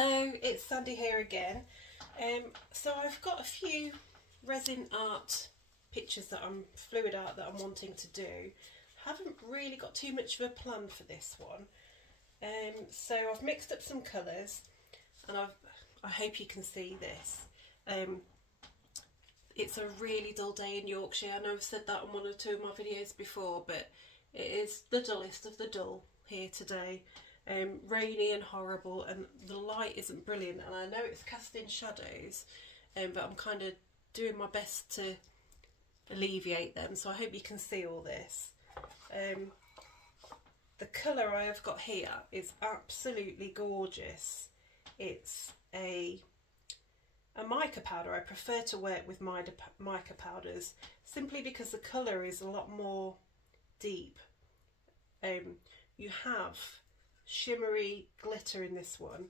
Hello, it's Sandy here again. So I've got a few resin art pictures fluid art that I'm wanting to do. Haven't really got too much of a plan for this one. So I've mixed up some colours, and I hope you can see this. It's a really dull day in Yorkshire. I know I've said that on one or two of my videos before, but it is the dullest of the dull here today. Rainy and horrible, and the light isn't brilliant, and I know it's casting shadows, but I'm kind of doing my best to alleviate them, so I hope you can see all this. The colour I have got here is absolutely gorgeous. It's a mica powder. I prefer to work with mica powders simply because the colour is a lot more deep. You have shimmery glitter in this one,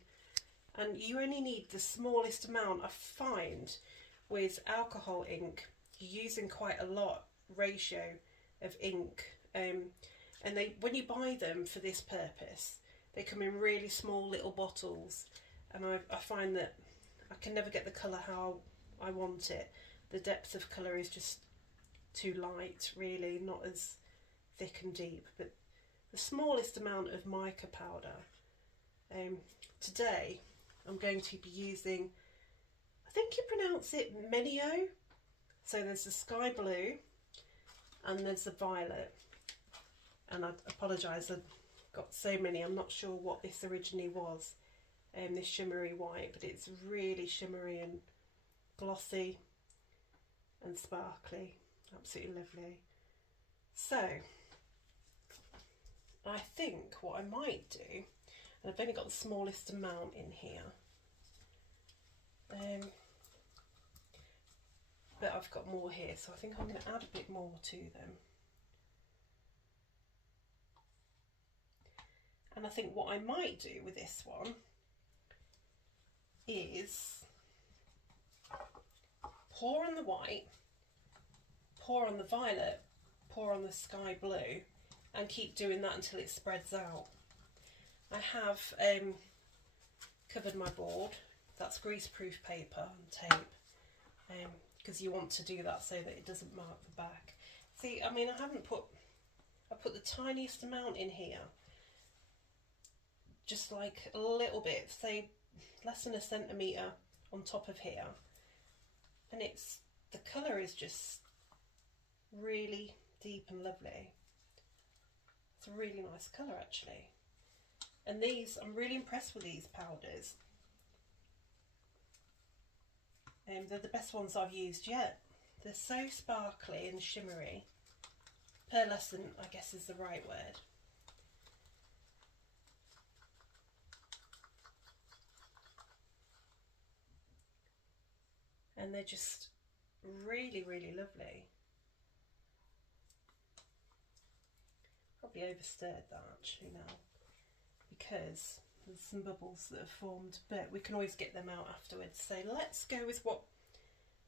and you only need the smallest amount. I find with alcohol ink you're using quite a lot ratio of ink, and when you buy them for this purpose they come in really small little bottles, and I find that I can never get the colour how I want it. The depth of colour is just too light, really, not as thick and deep, but the smallest amount of mica powder. Today I'm going to be using, I think you pronounce it Menio. So there's the sky blue and there's the violet, and I apologise, I've got so many, I'm not sure what this originally was, this shimmery white, but it's really shimmery and glossy and sparkly, absolutely lovely. So I think what I might do, and I've only got the smallest amount in here, but I've got more here, so I think I'm going to add a bit more to them. And I think what I might do with this one is pour on the white, pour on the violet, pour on the sky blue, and keep doing that until it spreads out. I have covered my board. That's greaseproof paper and tape, because you want to do that so that it doesn't mark the back. See, I mean, I put the tiniest amount in here, just like a little bit, say less than a centimetre on top of here, and the colour is just really deep and lovely. It's a really nice colour actually, and these, I'm really impressed with these powders. They're the best ones I've used yet. They're so sparkly and shimmery. Pearlescent, I guess, is the right word. And they're just really, really lovely. Probably overstirred that actually now, because there's some bubbles that have formed, but we can always get them out afterwards. So let's go with what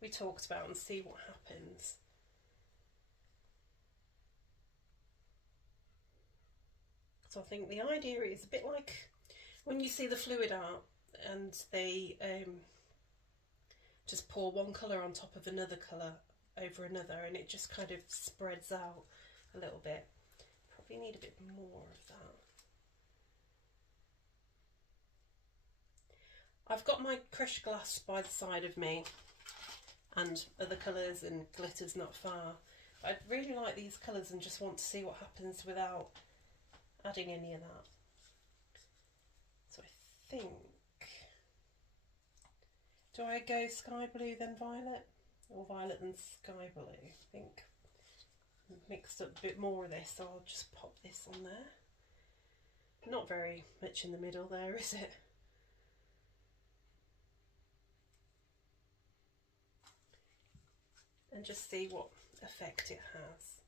we talked about and see what happens. So I think the idea is a bit like when you see the fluid art and they just pour one colour on top of another colour over another, and it just kind of spreads out a little bit. Probably need a bit more of that. I've got my crushed glass by the side of me and other colours and glitters not far. But I'd really like these colours and just want to see what happens without adding any of that. So I think, do I go sky blue then violet, or violet then sky blue? I think I've mixed up a bit more of this, so I'll just pop this on there. Not very much in the middle there, is it? And just see what effect it has.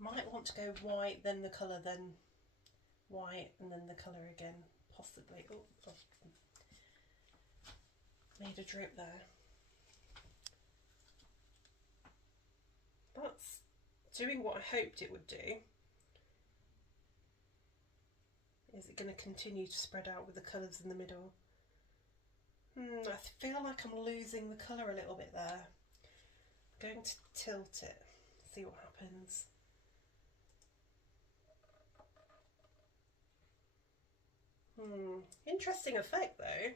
Might want to go white, then the colour, then white, and then the colour again, possibly. Oh, I've made a drip there. That's doing what I hoped it would do. Is it going to continue to spread out with the colours in the middle? I feel like I'm losing the colour a little bit there. I'm going to tilt it, see what happens. Interesting effect though.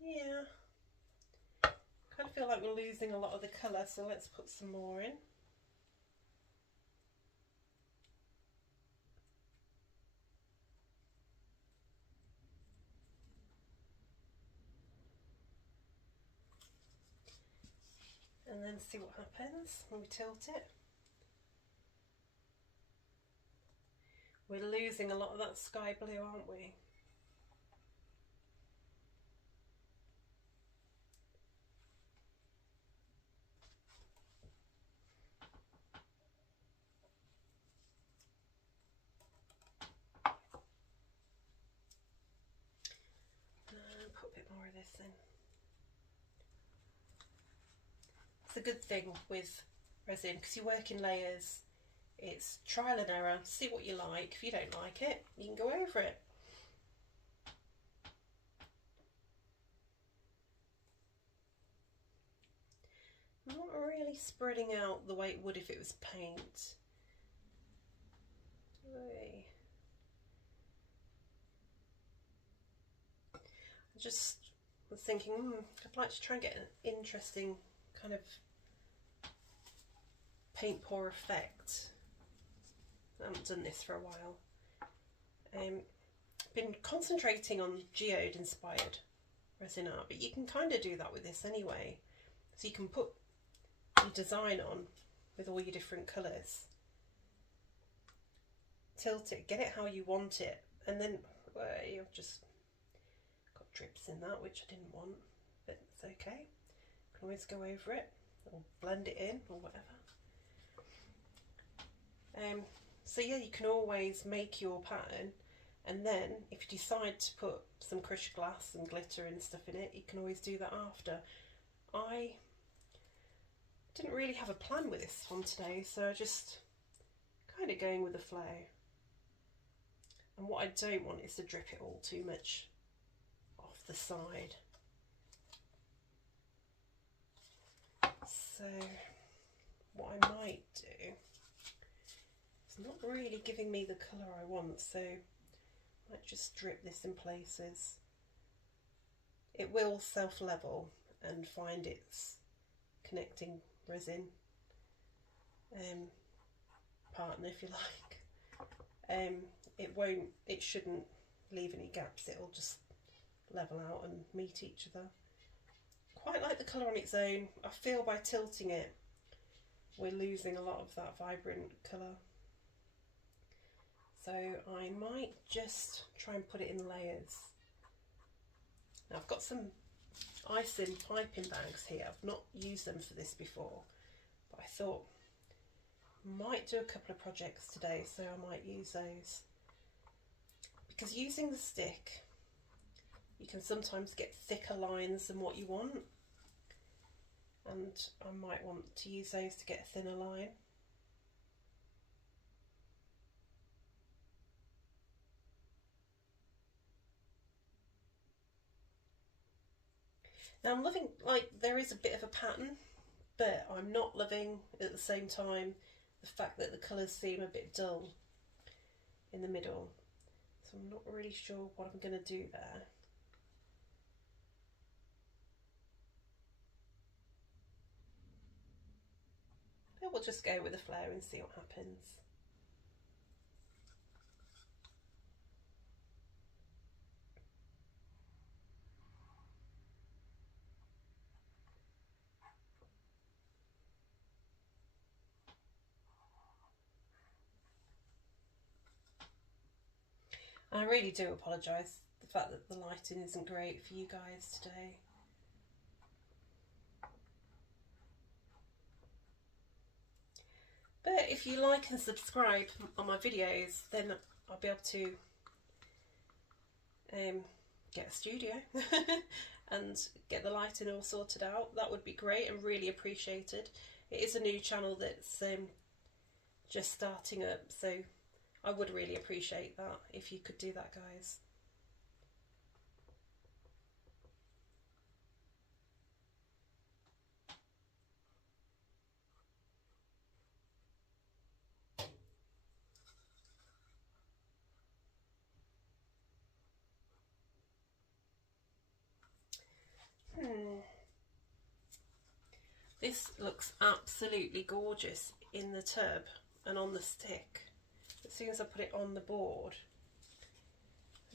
Yeah. Kind of feel like we're losing a lot of the colour, so let's put some more in. And then see what happens when we tilt it. We're losing a lot of that sky blue, aren't we? And put a bit more of this in. It's a good thing with resin because you work in layers. It's trial and error, see what you like. If you don't like it, you can go over it. Not really spreading out the way it would if it was paint. I just was thinking, I'd like to try and get an interesting kind of paint pour effect. I haven't done this for a while. Been concentrating on Geode inspired resin art, but you can kind of do that with this anyway. So you can put your design on with all your different colours, tilt it, get it how you want it, and then you've just got drips in that which I didn't want, but it's okay. You can always go over it or blend it in or whatever. So yeah, you can always make your pattern, and then if you decide to put some crushed glass and glitter and stuff in it, you can always do that after. I didn't really have a plan with this one today, so I just kind of going with the flow. And what I don't want is to drip it all too much off the side. So what I might do, it's not really giving me the colour I want, so I might just drip this in places. It will self-level and find its connecting resin partner, if you like. It shouldn't leave any gaps, it'll just level out and meet each other. Quite like the colour on its own. I feel by tilting it we're losing a lot of that vibrant colour. So I might just try and put it in layers. Now I've got some icing piping bags here. I've not used them for this before, but I thought I might do a couple of projects today, so I might use those. Because using the stick, you can sometimes get thicker lines than what you want, and I might want to use those to get a thinner line. Now I'm loving, like, there is a bit of a pattern, but I'm not loving at the same time the fact that the colours seem a bit dull in the middle. So I'm not really sure what I'm going to do there. But we'll just go with the flow and see what happens. I really do apologise the fact that the lighting isn't great for you guys today. But if you like and subscribe on my videos, then I'll be able to get a studio and get the lighting all sorted out. That would be great and really appreciated. It is a new channel that's just starting up, so I would really appreciate that if you could do that, guys. This looks absolutely gorgeous in the tub and on the stick. As soon as I put it on the board,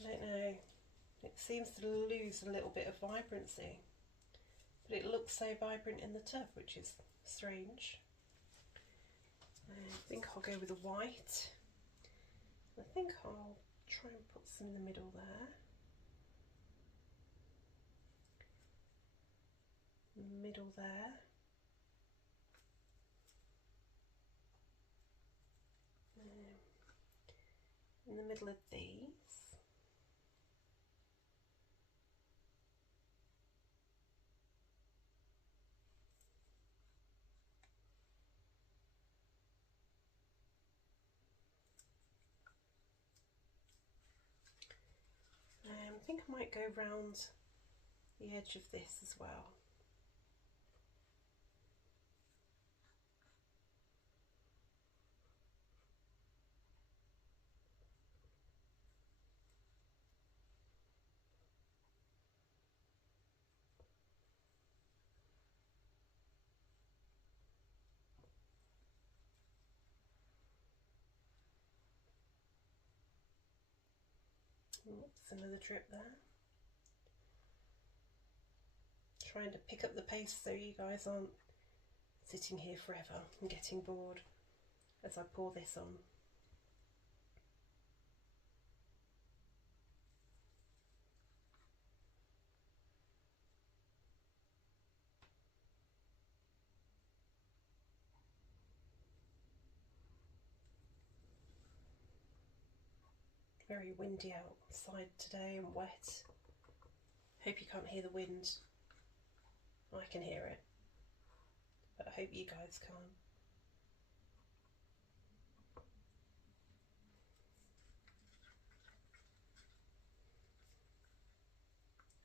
I don't know, it seems to lose a little bit of vibrancy, but it looks so vibrant in the tub, which is strange. I think I'll go with a white. I think I'll try and put some in the middle there. Middle there. In the middle of these. I think I might go round the edge of this as well. Oops, another drip there. Trying to pick up the pace so you guys aren't sitting here forever and getting bored as I pour this on. Very windy outside today and wet. Hope you can't hear the wind. I can hear it, but I hope you guys can.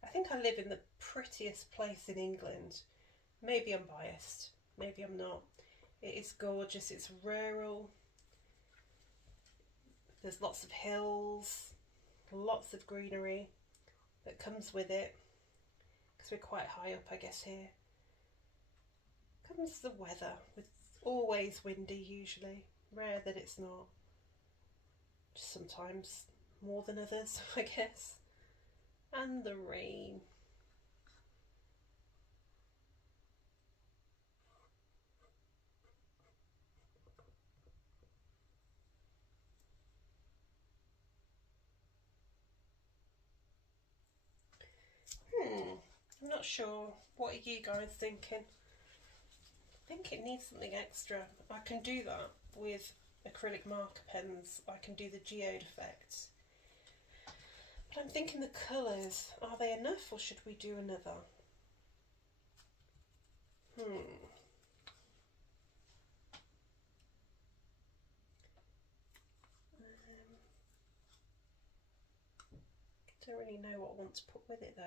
I think I live in the prettiest place in England. Maybe I'm biased, maybe I'm not. It is gorgeous, it's rural. There's lots of hills, lots of greenery that comes with it, because we're quite high up, I guess, here. Comes the weather, it's always windy usually, rare that it's not. Just sometimes more than others, I guess. And the rain. I'm not sure. What are you guys thinking? I think it needs something extra. I can do that with acrylic marker pens. I can do the Geode effect. But I'm thinking the colours, are they enough or should we do another? Don't really know what I want to put with it though.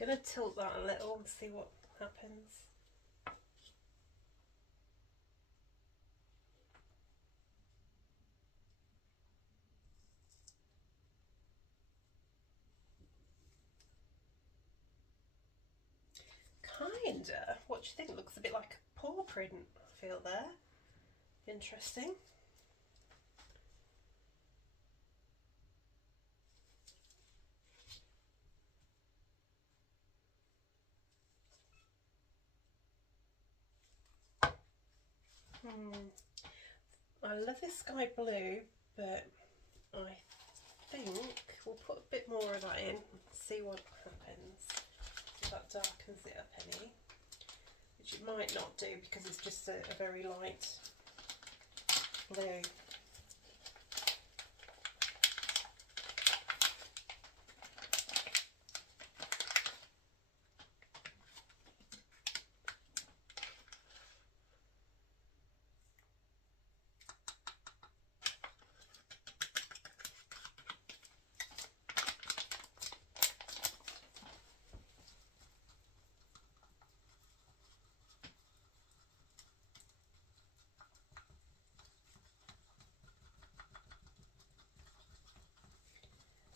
I'm going to tilt that a little and see what happens. Kinda. What do you think? It looks a bit like a paw print, I feel there. Interesting. I love this sky blue, but I think we'll put a bit more of that in and see what happens. if that darkens it up any, which it might not do because it's just a very light blue.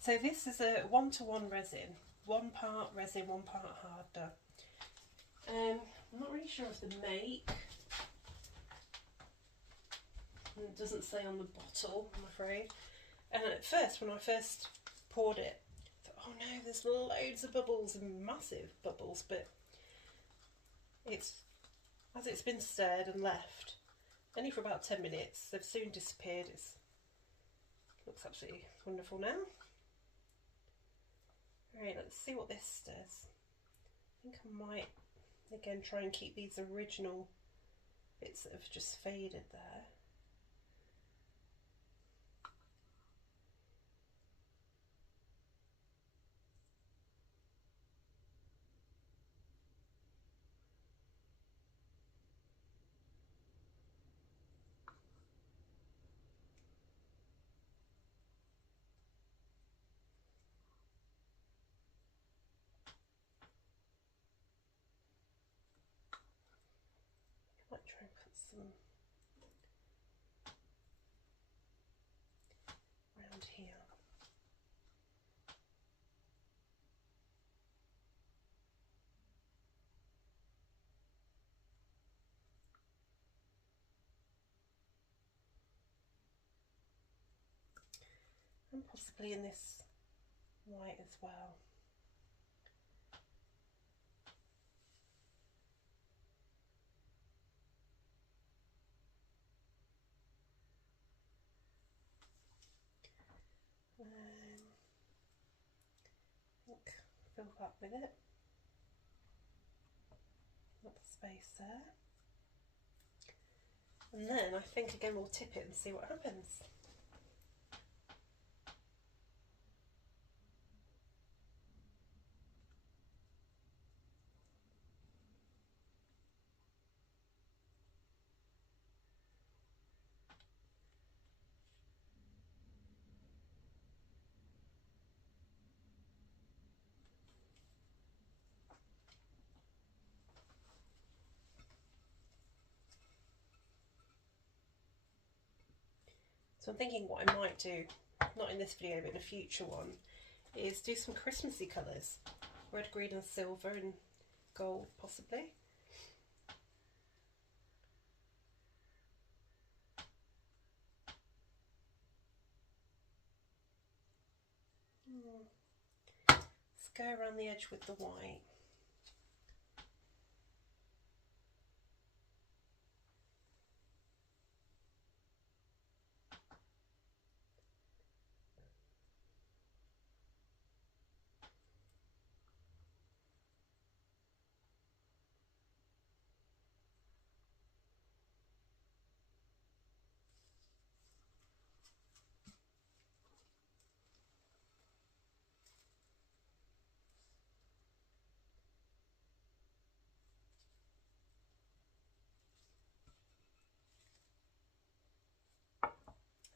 So this is a 1-to-1 resin, 1 part resin, 1 part hardener. I'm not really sure of the make. It doesn't say on the bottle, I'm afraid. And at first, when I first poured it, I thought, oh no, there's loads of bubbles and massive bubbles, but as it's been stirred and left, only for about 10 minutes, they've soon disappeared. It looks absolutely wonderful now. Right, let's see what this does. I think I might, again, try and keep these original bits that have just faded there. Might try and put some around here. And possibly in this white as well. I think fill that with it. Got the space there. And then I think again we'll tip it and see what happens. So I'm thinking what I might do, not in this video but in a future one, is do some Christmassy colours. Red, green and silver and gold possibly. Let's go around the edge with the white.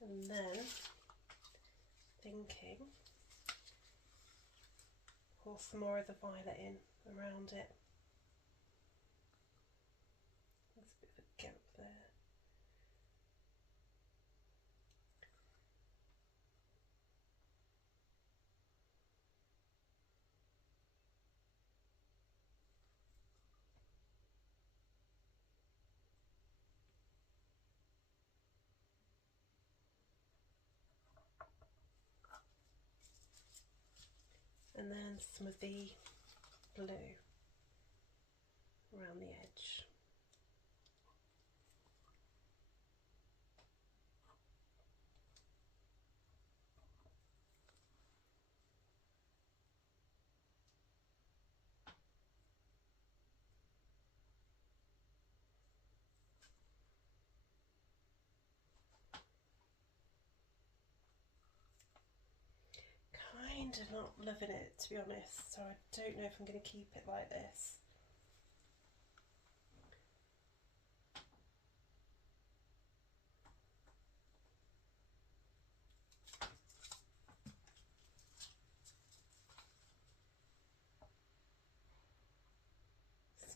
And then thinking pour some more of the violet in around it. There's a bit of a gap there. And then some of the blue around the edge. kind of not loving it, to be honest, so I don't know if I'm going to keep it like this.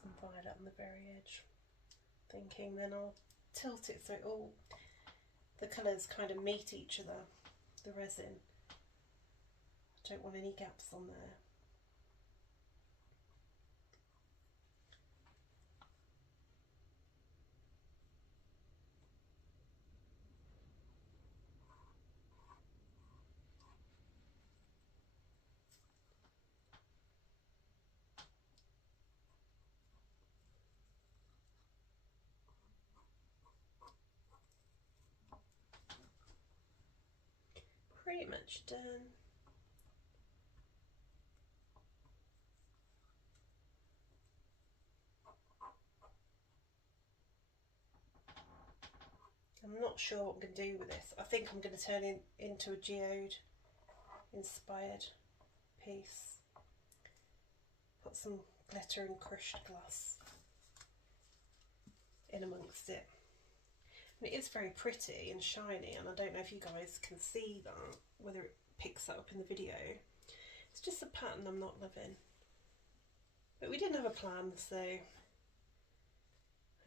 Some violet on the very edge. Thinking then I'll tilt it so it all, the colours kind of meet each other, the resin. I don't want any gaps on there. Pretty much done. I'm not sure what I'm going to do with this. I think I'm going to turn it into a geode inspired piece. Put some glitter and crushed glass in amongst it. And it is very pretty and shiny, and I don't know if you guys can see that, whether it picks that up in the video. It's just a pattern I'm not loving. But we didn't have a plan, so I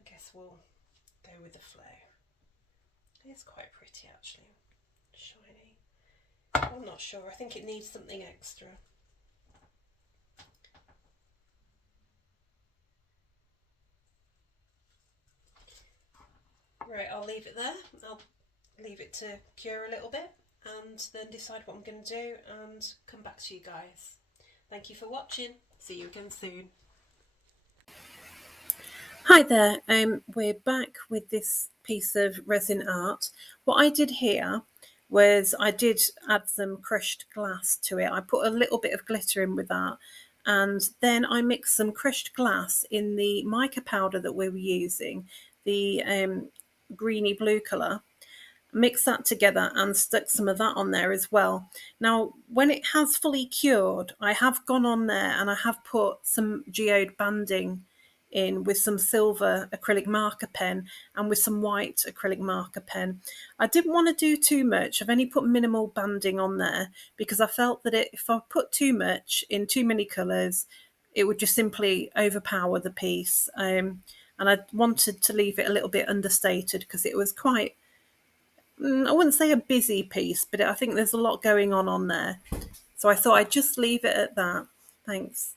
guess we'll go with the flow. It's quite pretty actually, shiny. I'm not sure, I think it needs something extra. Right, I'll leave it there. I'll leave it to cure a little bit and then decide what I'm going to do and come back to you guys. Thank you for watching. See you again soon. Hi there, we're back with this piece of resin art. What I did here was I did add some crushed glass to it. I put a little bit of glitter in with that, and then I mixed some crushed glass in the mica powder that we were using, the greeny blue colour. Mixed that together and stuck some of that on there as well. Now, when it has fully cured, I have gone on there and I have put some geode banding in with some silver acrylic marker pen and with some white acrylic marker pen. I didn't want to do too much. I've only put minimal banding on there because I felt that if I put too much in too many colours, it would just simply overpower the piece. And I wanted to leave it a little bit understated because it was quite, I wouldn't say a busy piece, but I think there's a lot going on there. So I thought I'd just leave it at that. Thanks.